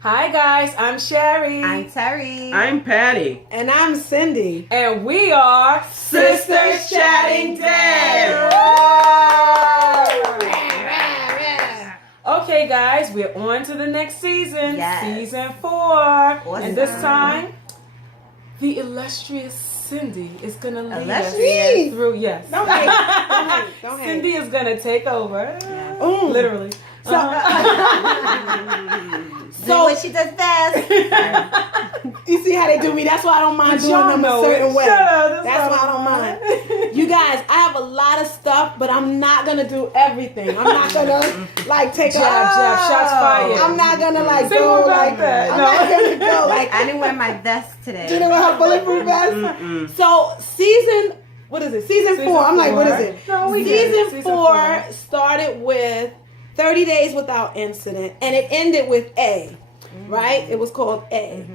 Hi guys, I'm Sherry. I'm Terry. I'm Patty. And I'm Cindy. And we are Sisters Chatting Dead. Okay guys, we're on to the next season. Yes. Season 4. Awesome. And this time, the illustrious Cindy is going to lead us Illustrious? through, yes. Don't hate. Don't hate. Cindy is going to take over. Ooh. Literally. So, Do what she does best. you see how they do me? That's why I don't mind doing y'all them a know certain it. way. Shut up, That's why I don't mind. You guys, I have a lot of stuff, but I'm not gonna do everything. I'm not gonna like take Jab, a jab, shots fired. I'm not gonna like Say go more about like that. I'm No. not gonna go like I didn't wear my vest today. you know her bulletproof vest. So season, what is it? Season 4. I'm like, what is it? No, we get it. Season Season 4 started with 30 days without incident, and it ended with A, right? It was called A.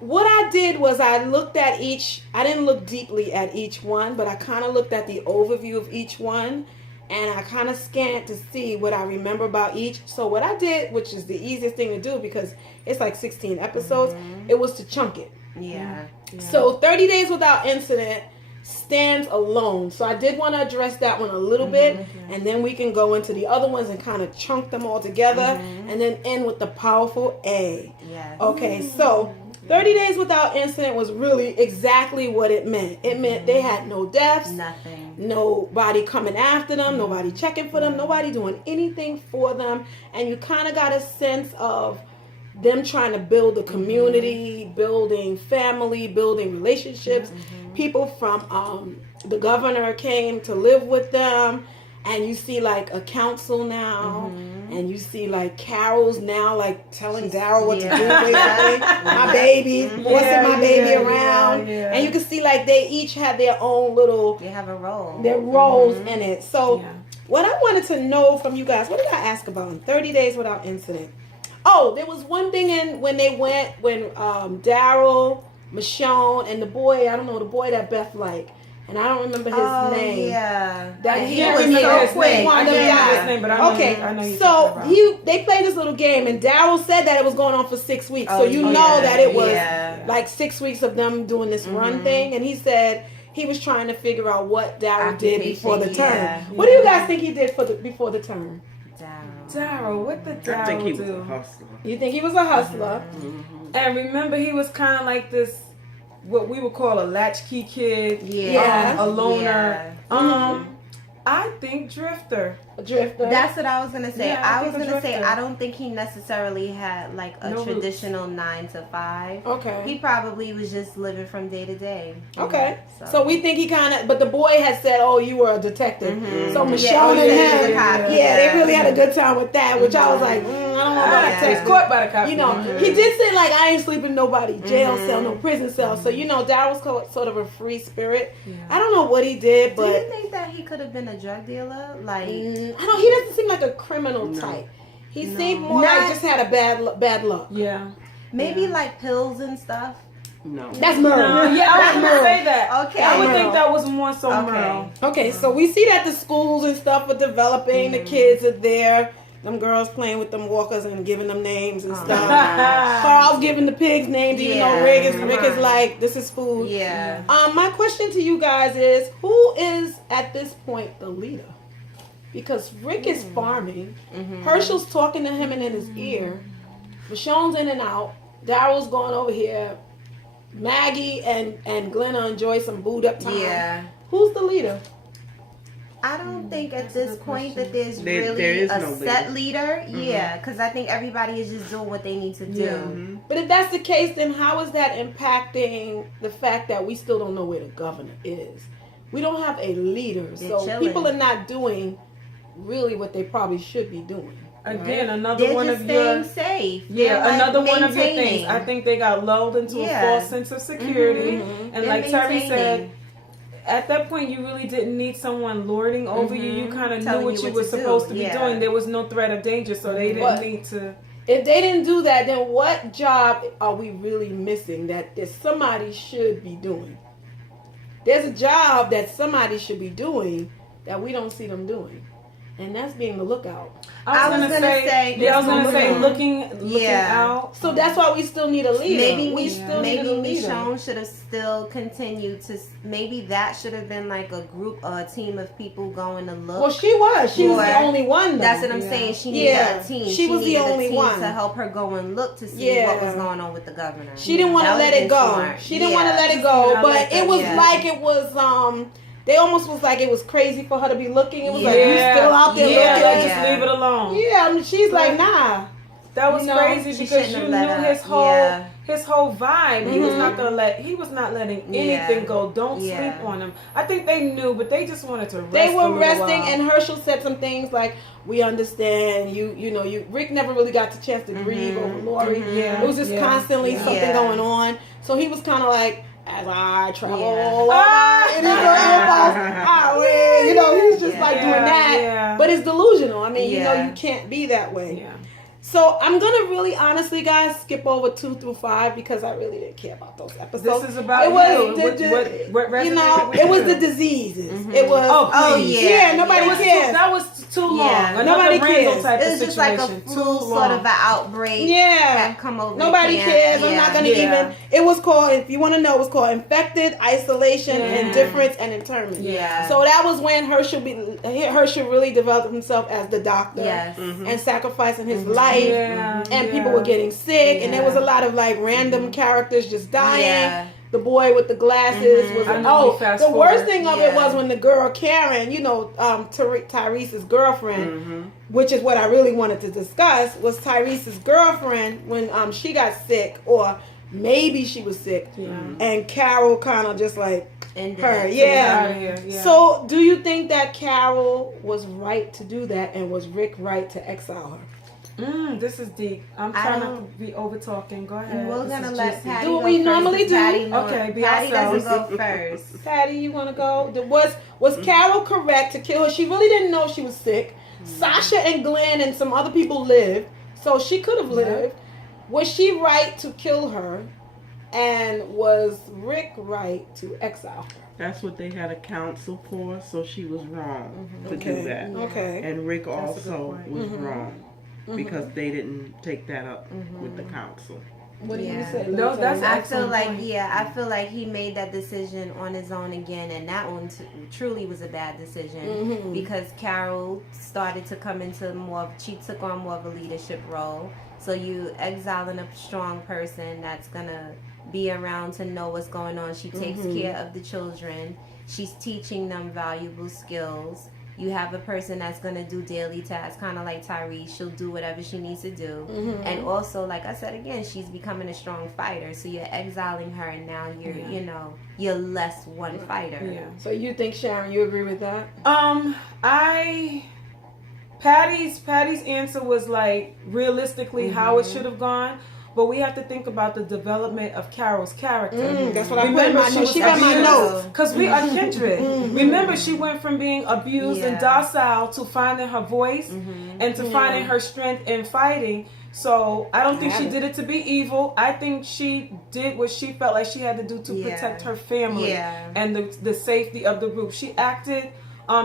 What I did was I looked at each. I didn't look deeply at each one, but I kind of looked at the overview of each one, and I kind of scanned to see what I remember about each. So what I did, which is the easiest thing to do because it's like 16 episodes, it was to chunk it. Yeah. So 30 days without incident stands alone. So I did want to address that one a little bit, and then we can go into the other ones and kind of chunk them all together, and then end with the powerful A. Yes. Okay, so 30 days without incident was really exactly what it meant. It meant they had no deaths, Nothing. nobody coming after them, nobody checking for them, nobody doing anything for them, and you kind of got a sense of them trying to build a community, building family, building relationships. People from the governor came to live with them, and you see like a council now, and you see like Carol's now like telling Daryl what to do, basically. My baby, bossing my baby around, and you can see like they each have their own little They have a role. their roles in it. So what I wanted to know from you guys, what did I ask about in 30 days without incident? Oh, there was one thing when Daryl, Michonne, and the boy, I don't know, the boy that Beth liked, and I don't remember his name. Yeah. That he he was was so so quick. I can't remember his name, but I know Okay, I know you're so talking about. they played this little game, and Daryl said that it was going on for 6 weeks. So you know that it was like 6 weeks of them doing this run thing, and he said he was trying to figure out what Daryl did before the term. What do you guys think he did before the term? Daryl, what did Daryl I think he was do? a hustler. You think he was a hustler? And remember, he was kind of like this, what we would call a latchkey kid, Yeah. a loner. Yeah. I think drifter. A drifter. That's what I was gonna say. Yeah, I I was think a gonna say drifter. I don't think he necessarily had like a No roots. traditional 9 to 5. Okay. He probably was just living from day to day. Okay. So we think he kind of, but the boy had said, "Oh, you were a detective." So Michonne Yeah, and he was him, a cop. they really had a good time with that, which I was like, I don't know about He's detective. caught by the cops. You know, he did say like, "I ain't sleeping in nobody jail cell, no prison cell." So you know, Daryl was sort of a free spirit. I don't know what he did, Do you but think that he could have been a drug dealer? Like, I don't. He doesn't seem like a criminal type. He seemed more like just had a bad luck. Yeah. maybe like pills and stuff? No. That's murder. Yeah, I was That's gonna Merle. say that. Okay. I would Merle. think that was more so Okay. Merle. Okay, so we see that the schools and stuff are developing. The kids are there. Them girls playing with them walkers and giving them names and stuff. Carl's giving the pigs names, even though Rick is like, this is food. Yeah. My question to you guys is, who is at this point the leader? Because Rick is farming. Herschel's talking to him and in his ear. Michonne's in and out. Daryl's going over here. Maggie and Glenna enjoy some booed up time. Yeah. Who's the leader? I don't think at this point that there's There really is a no set leader. Yeah, because I think everybody is just doing what they need to do. But if that's the case, then how is that impacting the fact that we still don't know where the governor is? We don't have a leader. They're So chilling. people are not doing really what they probably should be doing. Again, another They're one just of your staying safe. yeah, They're, like, another one of your maintaining. things. I think they got lulled into a false sense of security, and They're like Terry maintaining. said, at that point you really didn't need someone lording over you. You kind of knew Telling what you you what were to do. supposed to be Yeah. doing. There was no threat of danger, so they didn't But- need to. If they didn't do that, then what job are we really missing that somebody should be doing? There's a job that somebody should be doing that we don't see them doing. And that's being the lookout. I was gonna say this I was gonna say woman- looking out. So that's why we still need a leader. Maybe we still need a maybe leader. Michonne should have still continued to. Maybe that should have been like a group or a team of people going to look. Well, she was the Or- only one. Though. That's what I'm Yeah. saying. She needed Yeah. a team. She was the needed only a team one. to help her go and look to see Yeah. what was going on with the governor. She didn't want to That let would've it been go. smart. She didn't want to Yeah. let it go, I but like that, it was yeah. like it was. They almost was like it was crazy for her to be looking. It was like Yeah. you still out there Yeah, looking. like, just Yeah. leave it alone. Yeah, I mean, she's like, nah. That was You know, crazy she because shouldn't you have knew let his her- whole yeah. his whole vibe. He was Mhm. not gonna let. He was not letting Yeah. anything go. Don't Yeah. sleep on him. I think they knew, but they just wanted to rest. They a were little resting, while. and Herschel said some things like, "We understand you. You know, you." Rick never really got the chance to grieve over Lori. Mhm. Yeah. It was just Yeah. constantly Yeah. something Yeah. going on. So he was kind of like, as I travel Yeah. all over, Ah! in Israel, I win. You know, he's just like Yeah, doing that. yeah. But it's delusional. I mean, you know, Yeah. you can't be that way. Yeah. So I'm gonna really, honestly, guys, skip over 2 through 5 because I really didn't care about those episodes. This is about it was you. the, What you resonated know, with it was you? the diseases. Mhm. It was Oh, please. yeah, nobody It was cares. that was too long. Yeah. Another Nobody Randall cares. type It of was just like a situation. flu, Too sort of long. an outbreak. Yeah. That come over. Nobody camp. cares. I'm Yeah. not gonna Yeah. even. It was called. If you want to know, it was called infected, isolation, Yeah. indifference, and internment. Yeah. So that was when Herschel really developed himself as the doctor. Yes. And sacrificing his life. Yeah. And yeah. people were getting sick, and there Yeah. was a lot of like random characters just dying. Yeah. The boy with the glasses Mhm. was I know, we the fast worst forward. thing of it Yeah. was when the girl Karen, you know, Tyrese's girlfriend, Mm-hmm. which is what I really wanted to discuss, was Tyrese's girlfriend when she got sick, or maybe she was sick, Yeah. and Carol kind of just like And her, Get yeah. out of here. Yeah. So, do you think that Carol was right to do that, and was Rick right to exile her? This is deep. I'm I trying don't- to be over talking. Go ahead. We're This gonna is let juicy. Patty Do what go we first, normally 'cause do. Patty Okay, be Patty doesn't ourselves. go first. Patty, you want to go? Was Carol correct to kill her? She really didn't know she was sick. Sasha and Glenn and some other people lived, so she could have lived. Was she right to kill her? And was Rick right to exile her? That's what they had a council for, so she was wrong to do that. Okay. And Rick That's a good also point. was wrong because they didn't take that up with the council. What do you Yeah. say? No, that's I feel excellent like point. I feel like he made that decision on his own again, and that one truly was a bad decision Mhm. because Carol started to come into she took on more of a leadership role. So you exiling a strong person that's gonna be around to know what's going on. She takes care of the children. She's teaching them valuable skills. You have a person that's going to do daily tasks, kind of like Tyrese. She'll do whatever she needs to do. And also, like I said again, she's becoming a strong fighter. So you're exiling her, and now you're less one fighter. Yeah. So you think, Sharon, you agree with that? Patty's answer was like realistically how it should have gone, but we have to think about the development of Carol's character. That's what I put in my she notes. was She got my abused. notes. Because we are kindred. Remember, she went from being abused and Yeah. docile to finding her voice and to finding her strength in fighting. So I don't think she did it to be evil. I think she did what she felt like she had to do to Yeah. protect her family Yeah. and the safety of the group. She acted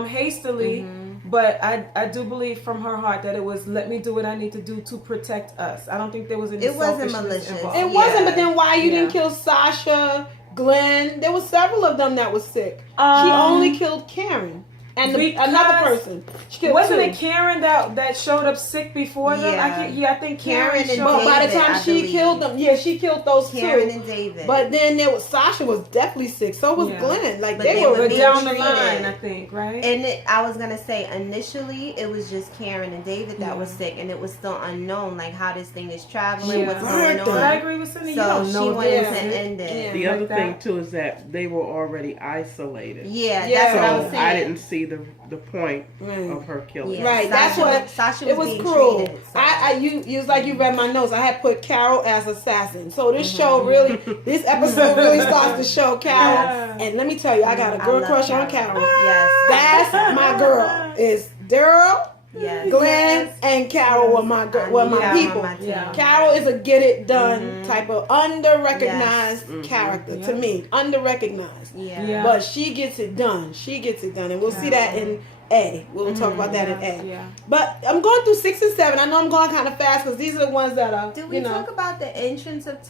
hastily, but I do believe from her heart that it was, let me do what I need to do to protect us. I don't think there was any It wasn't selfishness malicious. involved. It wasn't, Yeah. but then why you didn't Yeah. kill Sasha, Glenn? There was several of them that was sick. She only killed Karen and another person. She killed Wasn't two. it Karen that showed up sick before them? Yeah. I think Karen Karen and showed But up. by the David, time I she believe. killed them, she killed those Karen two. and David. But then Sasha was definitely sick. So was Yeah. Glenn. Like But they they were were But being down the treated. line, I think, right? And I was gonna say initially it was just Karen and David that was sick, and it was still unknown like how this thing is traveling, Yeah. what's Right. going But I on. agree with Cindy. So you don't she know wanted this. to end it. Yeah. The Like other that. thing too is that they were already isolated. Yeah, Yeah. that's what I was So saying. I didn't see the point Right. of her killing. Yeah. Right, that's Sasha- what Sasha it was being cruel. treated, so. You was like you read my notes. I had put Carol as assassin. So this show really, this episode really starts to show Carol. Yeah. And let me tell you, I got a I girl love crush on Carol. Yes. That's my girl. Is Daryl, Yes. Glenn, and Carol were my were my Carol on people. my team. Yeah. Carol is a get it done type of under-recognized Yes. character to Yeah. me. Under-recognized. Yeah. Yeah. But she gets it done. She gets it done. And we'll see that in A. We'll talk about that in A. Yeah. But I'm going through 6 and 7. I know I'm going kind of fast because these are the ones that are. Did we talk about the entrance of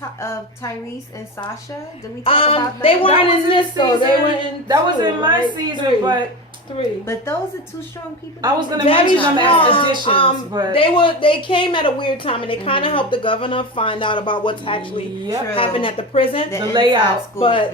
Tyrese and Sasha? Did we talk about that? They weren't That was in this though. They season. were in. That was two, in my right? season, Three. but Three. But those are two strong people. I was gonna Very mention them as strong. additions, but They came at a weird time and they kind of helped the governor find out about what's actually Yep. happened at the prison. The layout. But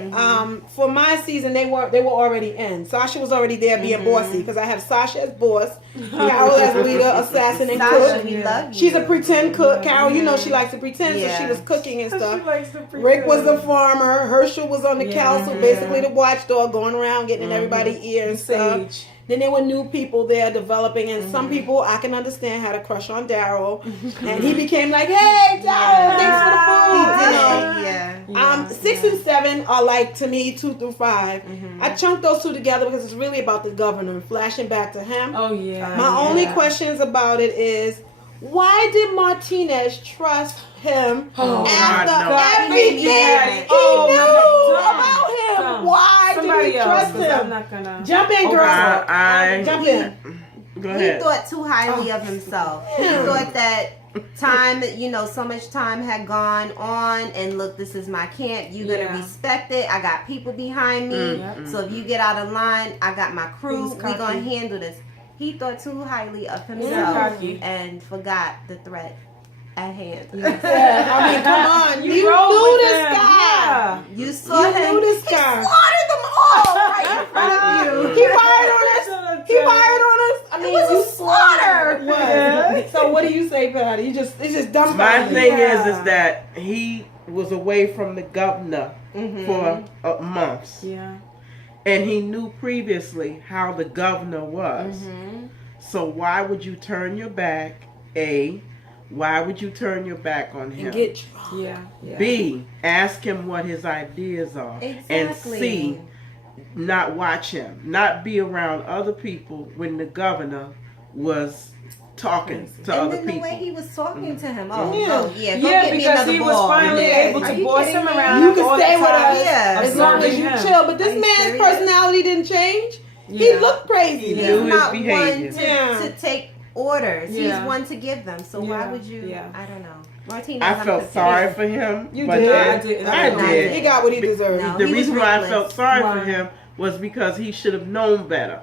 for my season, they were already in. Sasha was already there being bossy because I have Sasha as boss, Carol as leader, assassin, and Sasha, cook. we love you. She's a pretend cook. Carol, you know she likes to pretend, so she was cooking and stuff. She likes to pretend. Rick was the farmer. Herschel was on the council, Yeah. basically the watchdog, going around getting in everybody's ear and stuff. Sage. Then there were new people there developing, and some people I can understand had a crush on Daryl, and he became like, "Hey, Daryl, thanks for the food." You know? Yeah. 6 and 7 are like to me 2 through 5. I chunked those two together because it's really about the governor and flashing back to him. Oh yeah. My only questions about it is, why did Martinez trust him after God, no. everything Yeah. he Oh, knew no. about him? Dumb. Why Somebody did he else, trust 'cause I'm him? not gonna. Jump in, girl. I Jump in. go He ahead. thought too highly of himself. He thought that time, so much time had gone on, and look, this is my camp. You're Yeah. gonna respect it. I got people behind me. So if you get out of line, I got my crew. was We're gonna cocky. handle this. He thought too highly of Yeah, himself cocky. and forgot the threat at hand. Yeah, I mean, come on. You rolled knew with this them. guy. Yeah. You saw You him. knew this He guy. slaughtered them all right in front of you. He fired on us. He fired on us. I mean, It was you a slaughter. What? Yeah. So what do you say, Patty? It's just dumbfounded. My thing Yeah. is that he was away from the governor for months, Yeah. and he knew previously how the governor was. So why would you turn your back? A, why would you turn your back on him? And get drunk. Yeah. Yeah. B, ask him what his ideas are. And Exactly. C, not watch him. Not be around other people when the governor was talking to And other then the people. way he was talking to him. Oh, Yeah. go Yeah, get me because another he was ball. finally Yeah. able Are to you boss kidding him me? around. You can all stay the with time. us Yeah. as long as you Observing him. chill. But Are this you man's serious? personality didn't change. He Yeah. looked crazy. He He's knew his not behavior. one to, Yeah. to take orders. Yeah. He's one to give them. So why Yeah. would you? Yeah. I don't know. Martinez, I I'm felt confused. sorry for him. You but did? then- I didn't. I No, I did. He got what he deserved. No. The He was reason why I reckless. felt sorry for Why? him was because he should have known better.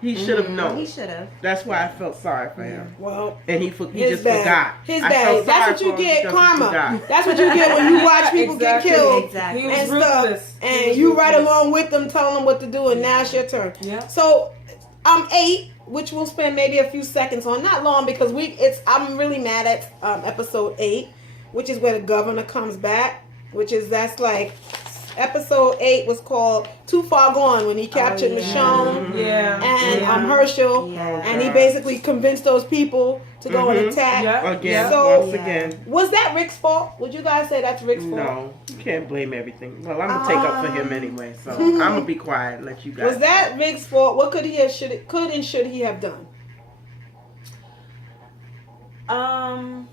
He should have known. He should have. That's why I felt sorry for him. Well, And he his just bad. forgot. His I bad. felt That's sorry what you for him get, because he karma. forgot. That's what you get when you watch people Exactly. get killed Exactly. He was and ruthless. stuff, He and was you right ruthless. along with them, telling them what to do, and now it's your turn. Yeah. So, 8, which we'll spend maybe a few seconds on, not long because I'm really mad at episode 8, which is where the governor comes back, that's like episode 8 was called Too Far Gone when he captured yeah. Michonne Yeah. and yeah. Herschel, Yeah. and he basically convinced those people to go and attack. Yeah. Again, So- once again. Was that Rick's fault? Would you guys say that's Rick's fault? No, you can't blame everything. Well, I'm gonna take up for him anyway, so I'm gonna be quiet and let you guys. Was that Rick's fault? What could and should he have done?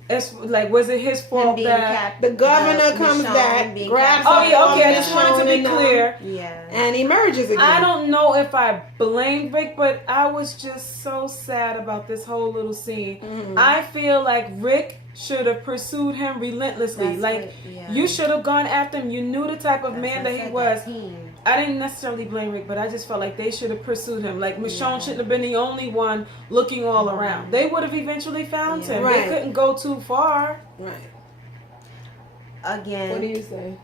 It's like, was it his Him fault being that? capped, The governor comes Michonne back, being grabs capped. Oh yeah. up Okay. I on just wanted to Michonne be and them, clear. Yeah. and emerges again. I don't know if I blame Rick, but I was just so sad about this whole little scene. Mm-hmm. I feel like Rick should have pursued him relentlessly. That's like, what- yeah. you should have gone after him. You knew the type of That's man what I that he said, was. that team. I didn't necessarily blame Rick, but I just felt like they should have pursued him. Like, Michonne shouldn't have been the only one looking all around. They would have eventually found Yeah. him. Right. They couldn't go too far. Right. Again. What do you say?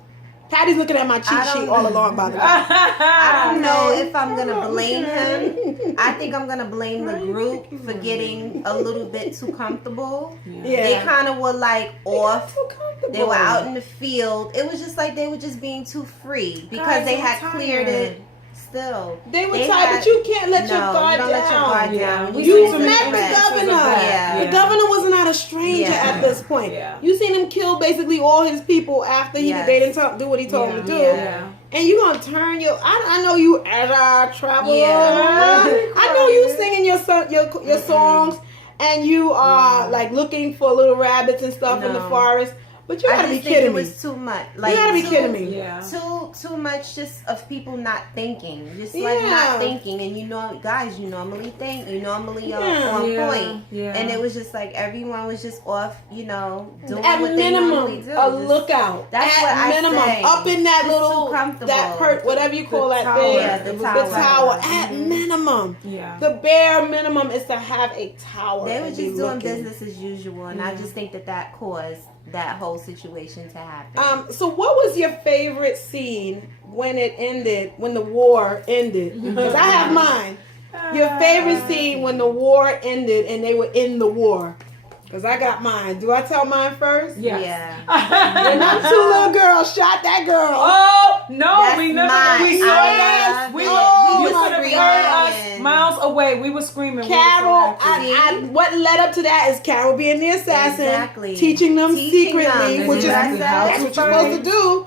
Patty's looking at my cheat I don't- sheet all along, by the way. I don't know if I'm gonna blame him. I think I'm gonna blame the group for getting a little bit too comfortable. Yeah. They kind of were like off. Too comfortable. They were out in the field. It was just like they were just being too free because Guys, they I'm had tired. cleared it. Still, They were They tired, had- but you can't let your no, guard you don't down. let your guard Yeah. down. When You You see too met many the chances of governor. that. The Yeah. governor was not a stranger Yeah. at this point. Yeah. You seen him kill basically all his people after Yes. they didn't do what he told Yeah. him to do. Yeah. And you gonna turn your? I know you as I travel. Yeah. I know you singing your songs, and you are like looking for little rabbits and stuff in the No. forest. But you I gotta be just think kidding it me. was too much. You gotta be kidding me. Yeah. Too much just of people not thinking, just Yeah. like not thinking, and guys, you normally think, you normally are Yeah. on Yeah. point, Yeah. and it was just like everyone was just off, doing At what they normally minimum, do. a Just- lookout. That's At what I minimum, say. up in that Just little, too comfortable. whatever you call The that tower. thing. Yeah, the It was tower. The tower. At Mhm. minimum. Yeah. The bare minimum is to have a tower. They were and just be doing looking. business as usual, and I just think that caused that whole situation to happen. So what was your favorite scene when it ended, when the war ended? Because I have mine. Your favorite scene when the war ended and they were in the war? Because I got mine. Do I tell mine first? Yes. Yeah. When them two little girls shot that girl. Oh no, That's we never. mine. We I saw love We it. were. Oh, You my could have screaming. heard us miles away. We were screaming. Carol, We were so happy. what led up to that is Carol being the assassin, Exactly. teaching them Teaching secretly, them. which is Exactly. How that's to what you're supposed to fight. do.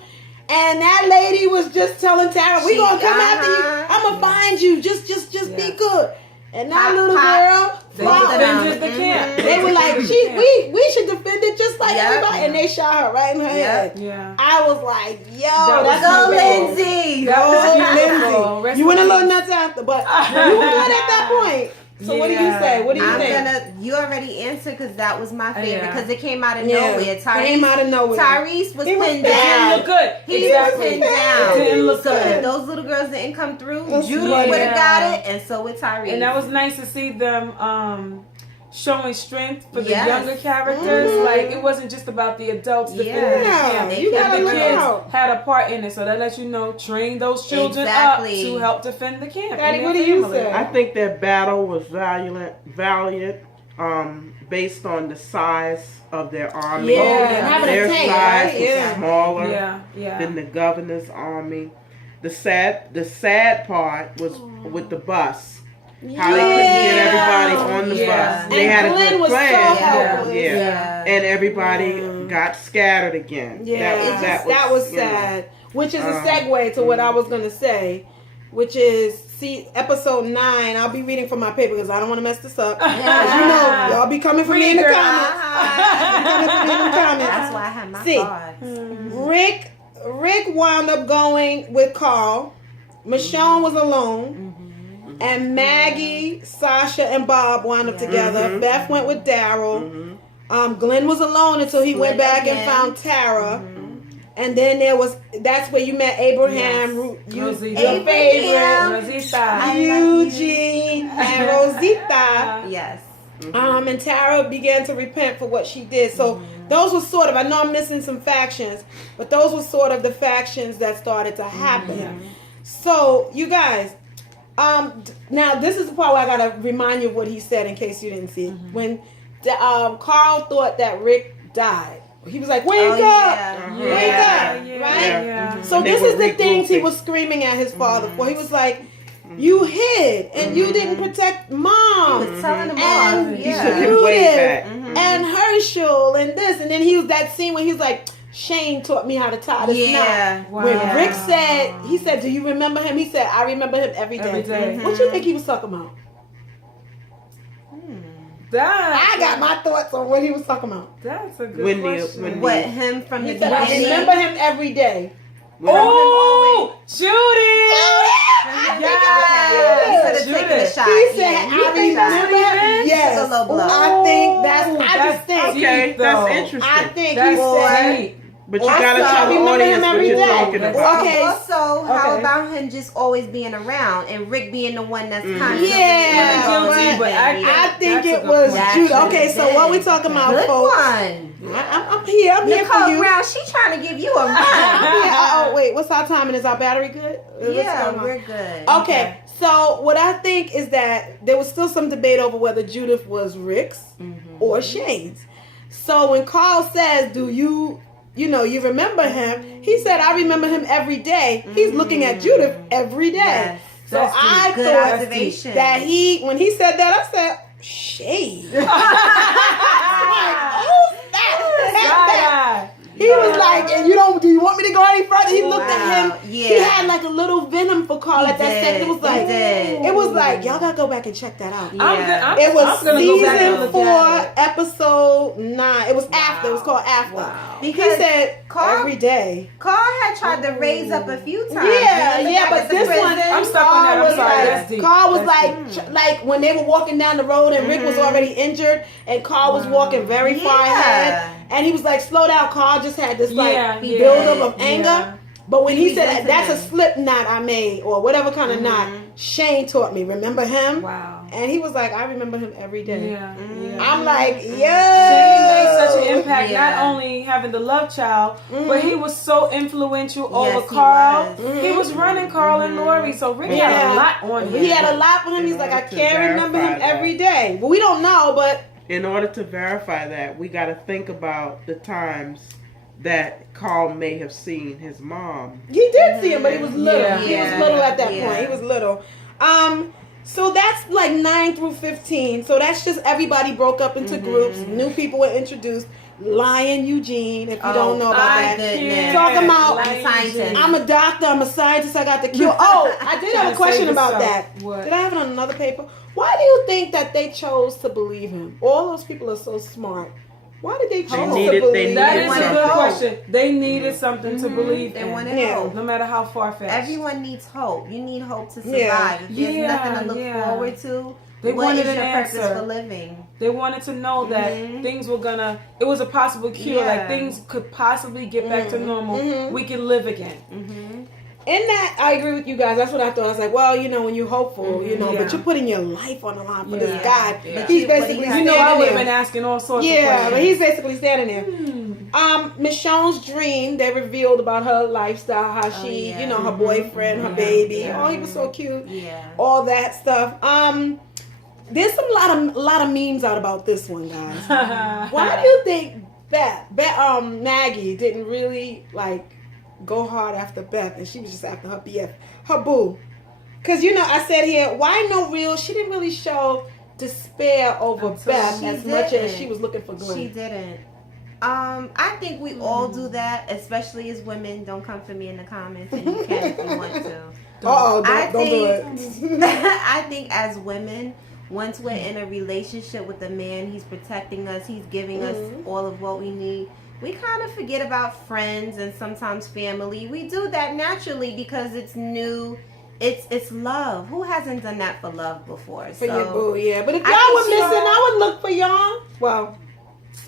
And that lady was just telling Tara, "We gonna come after you. Uh-huh. I'm gonna find you. Just be Yeah. good." And that Pop, little pop. girl, They wow. defended the Mhm. camp. They were like, we should defend it just like Yep. everybody. And they shot her right in her head. Yeah. I was like, yo, That was that's Go, my favorite. Lindsay. That was Oh, beautiful. Lindsay. Rest You went a in little peace. nuts after, but you were good at that point. So what do you Yeah. say? What do you I'm think? you already answered because that was my favorite Yeah. because it came out of Yeah. nowhere. Came out of nowhere. Tyrese was He was pinned down. It didn't down. look good. He Exactly. was pinned It down. didn't look So good. if those little girls didn't come through, That's Judah right. would have Yeah. got it, and so would Tyrese. And that was nice to see them showing strength for the Yes. younger characters. Mhm. Like it wasn't just about the adults defending the Yeah, camp. you gotta the look kids out. had a part in it, so that lets you know train those children Exactly. up to help defend the camp. Daddy, and their what do you family. say? I think that battle was valiant, based on the size of their army. Yeah, and having a Their tank, size right? was Yeah. smaller Yeah. than the governor's army. The sad part was with the bus. How they couldn't get everybody on the Yeah. bus. They had a Glenn good was so plan. helpless. Yeah. And everybody Yeah. got scattered again. Yeah, that was you know, sad. Which is a um, segue to what I was gonna say, which is episode 9. I'll be reading from my paper because I don't want to mess this up. As you know, y'all be coming for me in the Reader. comments. Coming for me in the comments. That's why I had my See. cards. Rick wound up going with Carl. Michonne was alone. And Maggie, Sasha, and Bob wound up Yeah. together. Mhm. Beth went with Daryl. Glenn was alone until he went Split back again. and found Tara. And then that's where you met Abraham, your Rosita. favorite, Rosita. I love Eugene, and Rosita. Yes. And Tara began to repent for what she did. So those were sort of, I know I'm missing some factions, but those were sort of the factions that started to happen. So you guys, now this is the part where I gotta remind you of what he said in case you didn't see it. When Carl thought that Rick died, he was like, "Wake up, Yeah. wake Yeah, up!" yeah, Right? yeah. So And they this were is the things he regrouping. was screaming at his father for. He was like, "You hid and you didn't protect He mom was telling them and off. He Yeah. took him way Judith back. and Herschel and this." And then he was that scene when he was like, "Shane taught me how to tie this knot." Yeah. When Wow. Rick said, he said, "Do you remember him?" He said, "I remember him every day." Every day. What you think he was talking about? I got my thoughts on what he was talking about. That's a good When the- question. when What, him from the He said, "I beginning? remember him every day." Oh, Judy! Yes. He could have taken a shot. He said, Yeah, "I he took a remember shot. him." Yes. Took a low blow. I think that's. I That's just think. Okay, deep, that's though. interesting. I think That's he said. deep. But you I gotta saw- tell the remember audience him what every you're day. talking That's about. Okay. Also, how Okay. about him just always being around and Rick being the one that's constantly Yeah, guilty, but I think That's a it good was point. Judah. That Okay, should've so what we been. talking about, Good folks? one. I'm here. I'm here for Nicole you. Brown, she trying to give you a I'm run. here. Oh, wait. What's our time? And is our battery good? What's Yeah, going on? we're good. Okay, so what I think is that there was still some debate over whether Judith was Rick's or Shane's. So when Carl says, "Do you remember him?" He said, "I remember him every day." He's looking at Judith every day. Yes. So That's I Good thought observation. that when he said that, I said, "Shade." Like, oh, that. Side-eye. He was like, "And do you want me to go any further? He looked at him. Wow. Yeah. He had like a little venom for Carl He at that did. second. It was like, He did. it was like, y'all gotta go back and check that out. Yeah. It was I'm gonna go back and season look 4, at it. episode 9. It was after. It was called After. Wow. Because He said Carl- every day. Carl had tried to raise up a few times. Yeah, Remember yeah, back but at the this one, prison? I'm stuck on that. I'm was sorry. like- That's deep. Carl was That's like when they were walking down the road and Rick was already injured and Carl was walking very far Yeah. ahead and he was like, slow down. Carl just had this like Yeah, yeah. buildup of anger. Yeah. But when he He said listened. that's a slip knot I made or whatever kind of knot, Shane taught me. Remember him? Wow. And he was like, I remember him every day. Yeah. yeah. I'm like, yo. Shane made such an impact, Yeah. not only having the love child, but he was so influential Yes, over he Carl. was. He was running Carl and Lori, so Rick had Yeah. a lot on him. He had a lot for him. He's In like, I order to can't remember him verify that. every day. But we don't know, but In order to verify that, we got to think about the times that Carl may have seen his mom. he did see him, but he was little. Yeah. He was Yeah. little at that Yeah. point. He was little. So that's like 9 through 15. So that's just everybody broke up into groups. New people were introduced. Lion Eugene, if you don't know about I that. goodness. Talking about Lion scientist. Eugene. I'm a doctor, I'm a scientist, I got the cure. Oh, I did have a question about that. What? Did I have it on another paper? Why do you think that they chose to believe him? All those people are so smart. Why did they choose to needed- believe they That needed is a wanted good hope. question. They needed something to believe They in, wanted Yeah. hope. no matter how far fetched. Everyone needs hope. You need hope to survive. Yeah. If there's Yeah, nothing to look yeah. forward to, They what wanted is an your answer. purpose for living? They wanted to know that things were gonna. It was a possible cure. Yeah. Like things could possibly get back to normal. We could live again. In that, I agree with you guys. That's what I thought. I was like, well, you know, when you're hopeful, you know, Yeah. but you're putting your life on the line for Yeah. this guy. Yeah. He's But you- basically but You know, I standing would have there. been asking all sorts of Yeah, questions. but he's basically standing there. Michonne's dream, they revealed about her lifestyle, how she, yeah. you know, her boyfriend, her baby. Yeah. Oh, he was so cute. Yeah. All that stuff. There's a lot of memes out about this one, guys. Why do you think Maggie didn't really like go hard after Beth, and she was just after her BF, her boo? Because you know, I said here, why no real? She didn't really show despair over Beth She as much as didn't. she was looking for Glenn. She didn't. I think we all do that, especially as women. Don't come for me in the comments, and you can if you want to. Don't do it. I think as women, once we're in a relationship with a man, he's protecting us, he's giving us all of what we need. We kind of forget about friends and sometimes family. We do that naturally because it's new. It's love. Who hasn't done that for love before? For your boo, yeah. But if I y'all think were she- missing, I would look for y'all. Well,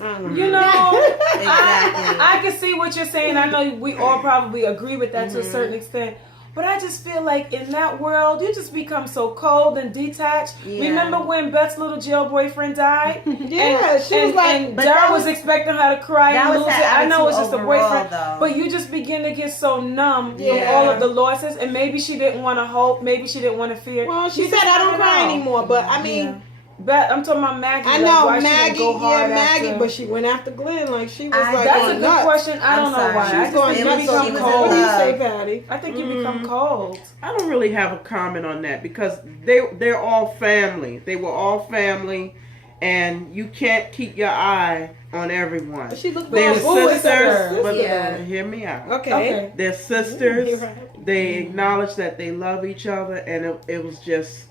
I don't know. You know, Exactly. I can see what you're saying. I know we all probably agree with that to a certain extent. But I just feel like in that world, you just become so cold and detached. Yeah. Remember when Beth's little jail boyfriend died? Yeah, she was like- and But that Daryl was was- expecting her to cry that and was lose her it. I know it's just a attitude overall, boyfriend, though. but you just begin to get so numb Yeah. from all of the losses. And maybe she didn't want to hope. Maybe she didn't want to fear. Well, she You said just I don't never cry know. anymore, but I mean. Yeah. Beth, I'm talking about Maggie. I like, know why she didn't Maggie, go hard Maggie, after- but she went after Glenn like she was I- like That's a going good nuts. question. I don't know sorry. why. She I was just going think you nuts. she become was What in do cold. you love. say, Patty? I think you become cold. I don't really have a comment on that because they're all family. They were all family, and you can't keep your eye on everyone. She looked They're like a boo, it's sisters, her but Yeah. hear me out. Okay. Okay. They're sisters. You're right. They acknowledge that they love each other, and it was just.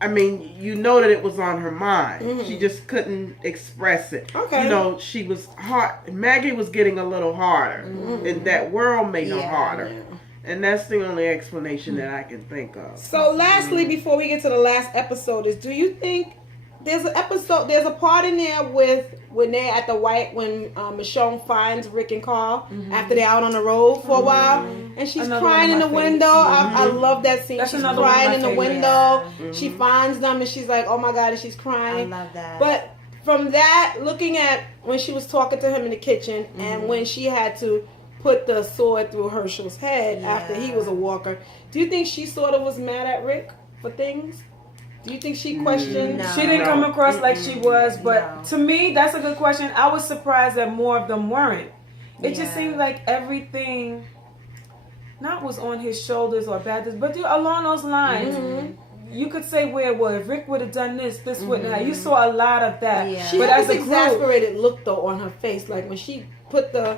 I mean, you know that it was on her mind. She just couldn't express it. Okay. You know, she was hard. Maggie was getting a little harder, and that world made her Yeah. harder. And that's the only explanation that I can think of. So, lastly, before we get to the last episode, is do you think there's a part in there with when they're at the White, when Michonne finds Rick and Carl after they're out on the road for a while, and she's Another crying in one the of my window. I love that scene. That's she's another one of crying my in the favorites. window. She finds them and she's like, oh my God, and she's I crying. love that. But from that, looking at when she was talking to him in the kitchen and when she had to put the sword through Herschel's head after he was a walker, do you think she sort of was mad at Rick for things? Do you think she questioned? No. She didn't come across like she was, but No. to me, that's a good question. I was surprised that more of them weren't. It just Yeah. seemed like everything not was on his shoulders or bad, but along those lines. You could say where it was. If Rick would have done this wouldn't have. You saw a lot of that. Yeah. She But had as this a group, exasperated look though on her face, like when she put the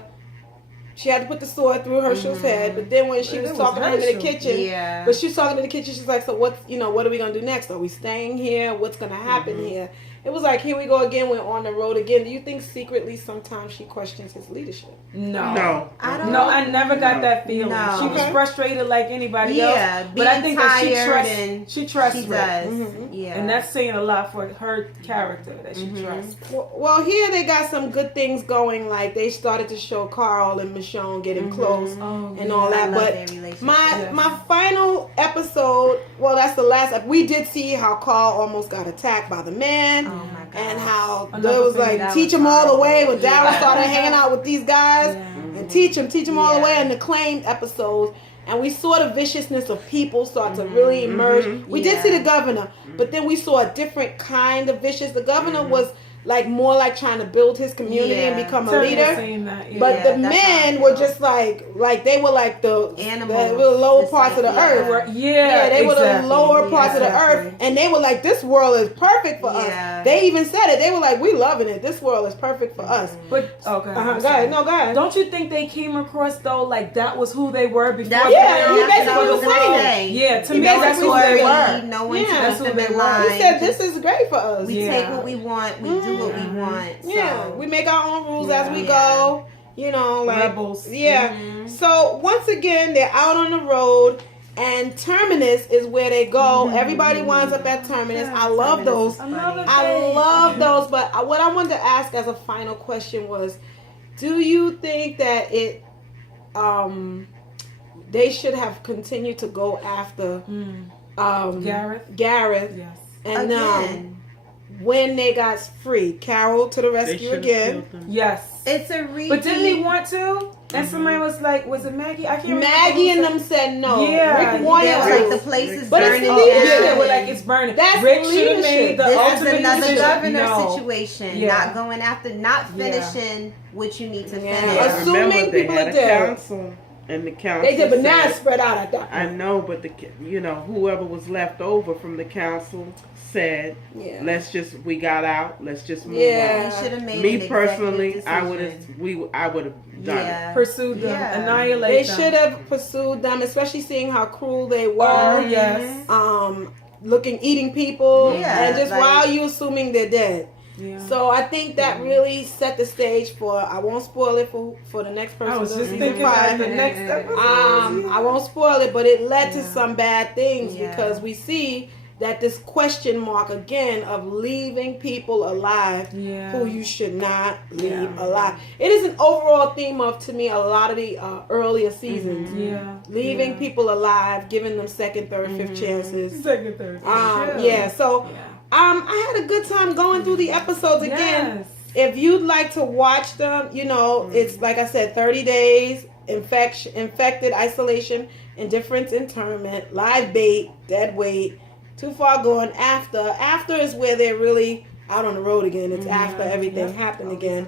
She had to put the sword through Herschel's head, but then when she But was it was talking to him in the Herschel. kitchen, Yeah. but she was talking in the kitchen, she's like, so what are we going to do next? Are we staying here? What's going to happen here? It was like, here we go again. We're on the road again. Do you think secretly sometimes she questions his leadership? No. I don't. No, I never got No. that feeling. No. She was Okay. frustrated like anybody Yeah, else. But I think that she being trusts. tired and She trusts She Rick. does. Mhm. Yeah. And that's saying a lot for her character that she trusts. Well, here they got some good things going. Like they started to show Carl and Michonne getting close Oh, and yeah. all I that. love But their relationship. my Yeah. final episode, well, that's the last. We did see how Carl almost got attacked by the man. Oh my god. And how Another there was thing like that teach was him all the horrible. way when Daryl Yeah. started hanging out with these guys Yeah. and teach him all the Yeah. way in the claimed episodes. And we saw the viciousness of people start to really emerge. We did Yeah. see the governor, but then we saw a different kind of vicious. The governor was like more like trying to build his community and Yeah. become a Certainly leader. seen that, yeah. But Yeah, the that's how I men were feel. just like they were like the Animals. the lower It's parts of the like, yeah. earth. Yeah, They were the exactly. lower parts of the Exactly. earth, and they were like, "This world is perfect for Yeah. us." They even said it. They were like, "We loving it. This world is perfect for us." But okay, Go ahead. No, go ahead. Don't you think they came across though like that was who they were before? That's they Yeah, were he on basically the was road? saying it. Yeah, to He me that's basically who said they it. were. No one Yeah. to That's put who them they in were. line. He said, "This is great for us." We Yeah. take what we want. We do what we want. Yeah, So. we make our own rules as we Yeah. go. You know, like Rebels. Yeah. So once again, they're out on the road, and Terminus is where they go. Everybody winds up at Terminus. I love Terminus is those. funny. Another I thing. love those. But what I wanted to ask as a final question was, do you think that they should have continued to go after Gareth Yes. and Again. when they got free, Carol to the They rescue should have again. killed them. Yes. It's a repeat. But didn't he want to? And somebody was like, was it Maggie? I can't remember. Maggie who and said- them said no. Yeah, Rick wanted They were to. like, the place is But it's burning the Oh, yeah, leadership. they were like, it's burning. That's Rick the should have made the This is ultimate another decision. governor No. situation. Yeah. Not going after, not Yeah. finishing what you need to Yeah. finish. Yeah, Assuming remember, they people had are a dead. council, and the council They did, but now said- it's spread out at that I point. know, but whoever was left over from the council said, Yeah. we got out. Let's just move Yeah. You should have on. made Me an personally, executive I would decision. have done Yeah. Pursued them. Yeah. Annihilate They them. should have pursued them, especially seeing how cruel they Oh, were. yes. Eating people, Yeah, and just like- while you assuming they're dead. Yeah. So I think that really set the stage for. I won't spoil it for the next person. I was to just season thinking five. about the next episode. I won't spoil it, but it led to Yeah. some bad things Yeah. because we see that this question mark again of leaving people alive Yeah. who you should not leave Yeah. alive. It is an overall theme of, to me, a lot of the earlier seasons. Yeah. Leaving Yeah. people alive, giving them second, third, fifth chances. Second, third. Yeah, so Yeah. I had a good time going through the episodes again. Yes. If you'd like to watch them, it's like I said, 30 days, infected, isolation, indifference, internment, live bait, dead weight, too far gone, after. After is where they're really out on the road again. It's after everything happened again.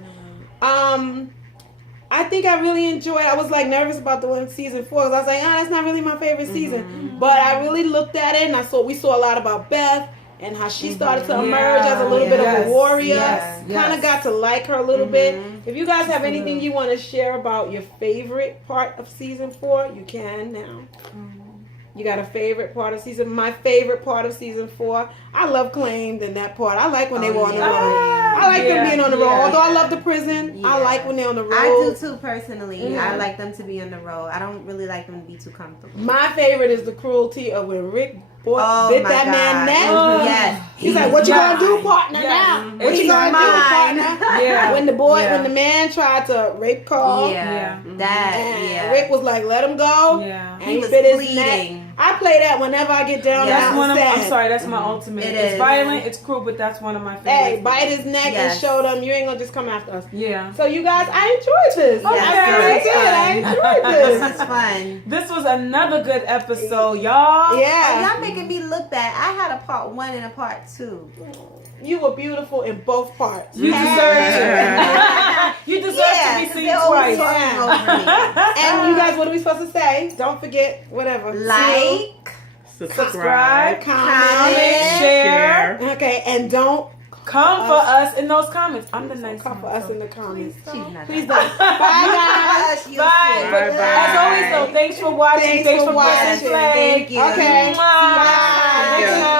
I think I really enjoyed. I was like nervous about the season 4 because I was like, that's not really my favorite season. But I really looked at it and we saw a lot about Beth and how she started to emerge as a little bit of Yes. a warrior. Yes. Kind Yes. of got to like her a little bit. If you guys have anything you want to share about your favorite part of season 4, you can now. You got a favorite part of season? My favorite part of season 4, I love Claimed in that part. I like when they were on the road. I like them being on the road. Although I love the prison, I Yeah. like when they're on the road. I do too, personally. Mhm. I like them to be on the road. I don't really like them to be too comfortable. My favorite is the cruelty of when Rick bit my that man God. neck. Oh. Yes. He's like, "What you Yeah. gonna do, partner? Yeah. Now, what It's you gonna mine. do, partner?" Yeah. When the man tried to rape Carl, Yeah. That, and yeah. Rick was like, "Let him go." Yeah. And He he was bit his bleeding. neck. I play that whenever I get down Yes. That's and one of sad. I'm sorry, that's my ultimate. It It's is. violent, it's cruel, but that's one of my favorites. Hey, bite his neck and Yes. show them you ain't gonna just come after us. Yeah. So you guys, I enjoyed this. Okay. I really did. I enjoyed This this. is fun. This was another good episode, y'all. Yeah, Y'all making me look bad. I had a part 1 and a part 2. you were beautiful in both parts. You deserve to. You deserve to be seen they're always twice. talking over me. And you guys, what are we supposed to say? Don't forget, whatever. Like, Subscribe, Subscribe, comment, comment, share. Okay, and don't Come for us in those comments. I'm the nice Come for one. us in the comments. She's not Please that. don't. Bye, guys. Bye. But Bye-bye. as always, though, thanks for watching. Thanks Thanks for for pressing watching. play. Thank you. Okay. Mwah. Bye. Next time.